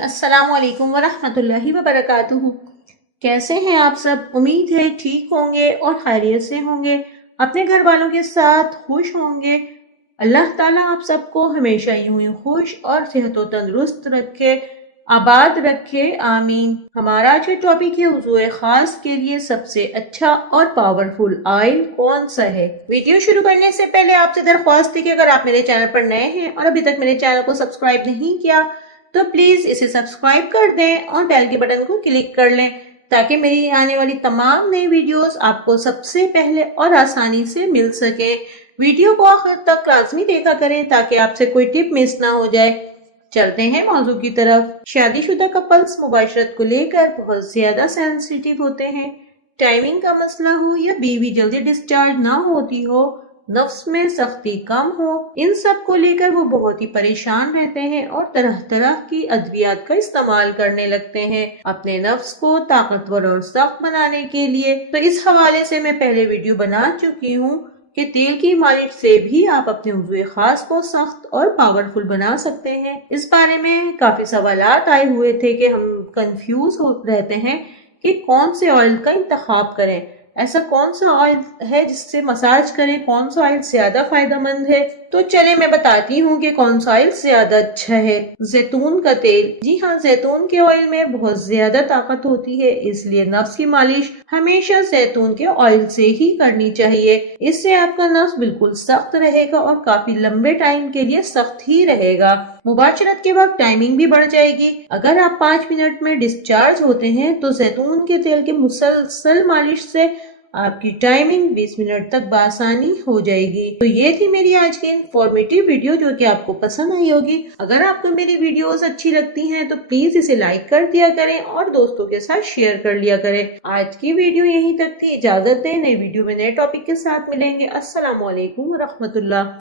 अस्सलाम वालेकुम वरहमतुल्लाहि वबरकातुहू। कैसे हैं आप सब? उम्मीद है ठीक होंगे और खैरियत से होंगे, अपने घर वालों के साथ खुश होंगे। अल्लाह ताला आप सबको हमेशा यूं ही खुश और सेहत व तंदुरुस्त रखे, आबाद रखे, आमीन। हमारा आज का टॉपिक है वुज़ूए खास के लिए सबसे अच्छा और पावरफुल ऑयल कौन सा है। वीडियो शुरू करने से पहले आपसे दरख्वास्त है कि अगर आप मेरे चैनल पर नए हैं और अभी तक मेरे चैनल को सब्सक्राइब नहीं किया तो प्लीज इसे सब्सक्राइब कर दें और बेल के बटन को क्लिक कर लें ताकि मेरी आने वाली तमाम नई वीडियोस आपको सबसे पहले और आसानी से मिल सके। वीडियो को आखिर तक लाजमी देखा करें ताकि आपसे कोई टिप मिस ना हो जाए। चलते हैं मौजू की तरफ। शादीशुदा कपल्स मुबाशरत को लेकर बहुत ज्यादा सेंसिटिव होते हैं। टाइमिंग का मसला हो या बीवी जल्दी डिस्चार्ज ना होती हो, नफ्स में सख्ती कम हो, इन सब को लेकर वो बहुत ही परेशान रहते हैं और तरह तरह की अद्वियात का इस्तेमाल करने लगते हैं अपने नफ्स को ताकतवर और सख्त बनाने के लिए। तो इस हवाले से मैं पहले वीडियो बना चुकी हूँ कि तेल की मालिश से भी आप अपने वुज़ूए खास को सख्त और पावरफुल बना सकते हैं। इस बारे में काफी सवालात आए हुए थे कि हम कंफ्यूज हो रहते हैं कि कौन से ऑयल का इंतखाब करें, ऐसा कौन सा ऑयल है जिससे मसाज करें, कौन सा ऑयल ज्यादा फायदेमंद है। तो चले मैं बताती हूँ कि कौन सा ऑयल ज्यादा अच्छा है। जैतून का तेल। जी हाँ, जैतून के ऑयल में बहुत ज्यादा ताकत होती है, इसलिए नफ्स की मालिश हमेशा जैतून के ऑयल से ही करनी चाहिए। इससे आपका नफ्स बिल्कुल सख्त रहेगा और काफी लंबे टाइम के लिए सख्त ही रहेगा। मुबाशरत के वक्त टाइमिंग भी बढ़ जाएगी। अगर आप 5 मिनट में डिस्चार्ज होते हैं तो जैतून के तेल के मुसलसल मालिश से आपकी टाइमिंग 20 मिनट तक बासानी हो जाएगी। तो ये थी मेरी आज की इंफॉर्मेटिव वीडियो जो कि आपको पसंद आई होगी। अगर आपको मेरी वीडियोस अच्छी लगती हैं तो प्लीज इसे लाइक कर दिया करें और दोस्तों के साथ शेयर कर लिया करें। आज की वीडियो यहीं तक थी। इजाजत दें, नई वीडियो में नए टॉपिक के साथ मिलेंगे। अस्सलाम वालेकुम रहमतुल्लाह।